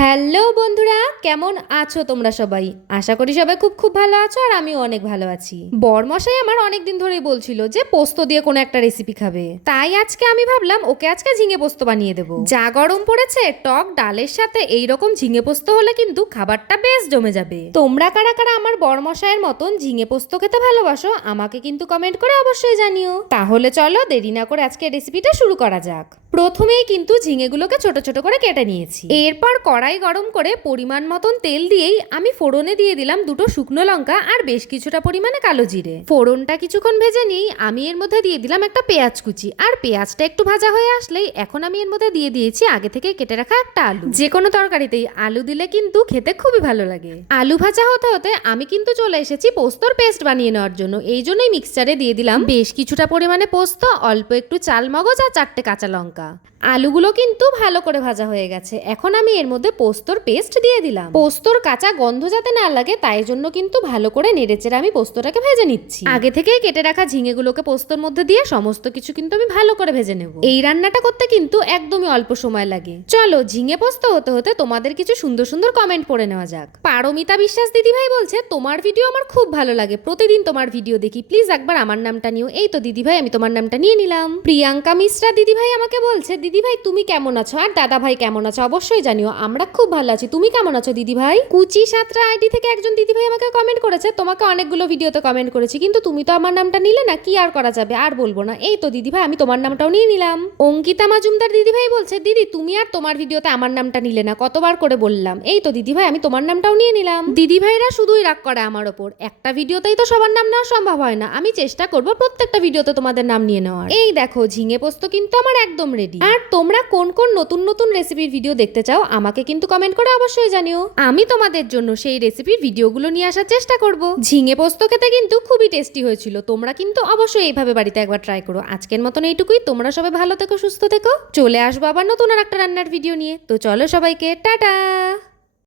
Hello বন্ধুরা, কেমন আছো তোমরা সবাই? আশা করি সবাই খুব খুব ভালো আছো, আর আমিও অনেক ভালো আছি। বরমশাই আমার অনেক দিন ধরেই বলছিল যে পোস্ত দিয়ে কোনো একটা রেসিপি খাবে, তাই আজকে আমি ভাবলাম ওকে আজকে ঝিঙে পোস্ত বানিয়ে দেবো। যা গরম পড়েছে, টক ডালের সাথে এইরকম ঝিঙে পোস্ত হলে কিন্তু খাবারটা বেশ জমে যাবে। তোমরা কারা কারা আমার বরমশাইয়ের মতন ঝিঙে পোস্ত খেতে ভালোবাসো আমাকে কিন্তু কমেন্ট করে অবশ্যই জানিও। তাহলে চলো দেরি না করে আজকে রেসিপিটা শুরু করা যাক। প্রথমেই কিন্তু ঝিঙেগুলোকে ছোট ছোট করে কেটে নিয়েছি। এরপর কড়াই গরম করে পরিমাণ মতন তেল দিয়েই আমি ফোড়নে দিয়ে দিলাম দুটো শুকনো লঙ্কা আর বেশ কিছুটা পরিমাণে কালো জিরে। ফোড়নটা কিছুক্ষণ ভেজে নিয়েই আমি এর মধ্যে দিয়ে দিলাম একটা পেঁয়াজ কুচি, আর পেঁয়াজটা একটু ভাজা হয়ে আসলেই এখন আমি এর মধ্যে দিয়ে দিয়েছি আগে থেকে কেটে রাখা একটা আলু। যে কোনো তরকারিতেই আলু দিলে কিন্তু খেতে খুবই ভালো লাগে। আলু ভাজা হতে হতে আমি কিন্তু চলে এসেছি পোস্তর পেস্ট বানিয়ে নেওয়ার জন্য। এই জন্যই মিক্সচারে দিয়ে দিলাম বেশ কিছুটা পরিমাণে পোস্ত, অল্প একটু চাল মগজ আর 4টে কাঁচা লঙ্কা। আলুগুলো কিন্তু ভালো করে ভাজা হয়ে গেছে। এখন আমি এর মধ্যে পোস্তর পেস্ট দিয়ে দিলাম। পোস্তর কাঁচা গন্ধ যাতে না লাগে তাই জন্য কিন্তু ভালো করে নেড়েচেড়ে আমি পোস্তটাকে ভেজে নিচ্ছি। আগে থেকে কেটে রাখা ঝিঙেগুলোকে পোস্তর মধ্যে দিয়ে সমস্ত কিছু কিন্তু আমি ভালো করে ভেজে নেব। এই রান্নাটা করতে কিন্তু একদমই অল্প সময় লাগে। চলো ঝিঙে পোস্ত হতে হতে তোমাদের কিছু সুন্দর সুন্দর কমেন্ট পড়ে নেওয়া যাক। পারমিতা বিশ্বাস দিদিভাই বলছে, তোমার ভিডিও আমার খুব ভালো লাগে, প্রতিদিন তোমার ভিডিও দেখি, প্লিজ একবার আমার নামটা নিও। এই তো দিদিভাই, আমি তোমার নামটা নিয়ে নিলাম। প্রিয়াঙ্কা মিশ্রা দিদিভাই আমাকে বলছে, দিদিভাই তুমি কেমন আছো আর দাদা ভাই কেমন আছো অবশ্যই জানিও। আমরা খুব ভালো আছি, তুমি কেমন আছো দিদিভাই? কুচি সাতরা আইডি থেকে একজন দিদিভাই আমাকে কমেন্ট করেছে, তোমাকে অনেকগুলো ভিডিওতে কমেন্ট করেছি কিন্তু তুমি তো আমার নামটা নিলে না, কি আর করা যাবে, আর বলবো না। এই তো দিদিভাই, আমি তোমার নামটাও নিয়ে নিলাম। অঙ্কিতা মাজুমদার দিদিভাই বলছে, দিদি তুমি আর তোমার ভিডিওতে আমার নামটা নিলে না, কতবার করে বললাম। এই তো দিদিভাই, আমি তোমার নামটাও নিয়ে নিলাম। দিদিভাইরা শুধুই রাগ করে আমার ওপর, একটা ভিডিওতেই তো সবার নাম নেওয়া সম্ভব হয় না। আমি চেষ্টা করবো প্রত্যেকটা ভিডিওতে তোমাদের নাম নিয়ে নেওয়ার। এই দেখো ঝিঙে পোস্ত কিন্তু আমার একদম রেডি। আর তোমরা কোন কোন নতুন নতুন রেসিপির ভিডিও দেখতে চাও আমাকে কিন্তু কমেন্ট করে অবশ্যই জানিও। আমি তোমাদের জন্য সেই রেসিপির ভিডিওগুলো নিয়ে আসার চেষ্টা করব। ঝিঙে পোস্ত খেতে কিন্তু খুবই টেস্টি হয়েছিল। তোমরা কিন্তু অবশ্যই এইভাবে বাড়িতে একবার ট্রাই করো। আজকের মতন এইটুকুই। তোমরা সবাই ভালো থেকো, সুস্থ থেকো। চলে আসবো আবার নতুন আর একটা রান্নার ভিডিও নিয়ে। তো চলো সবাইকে টাটা।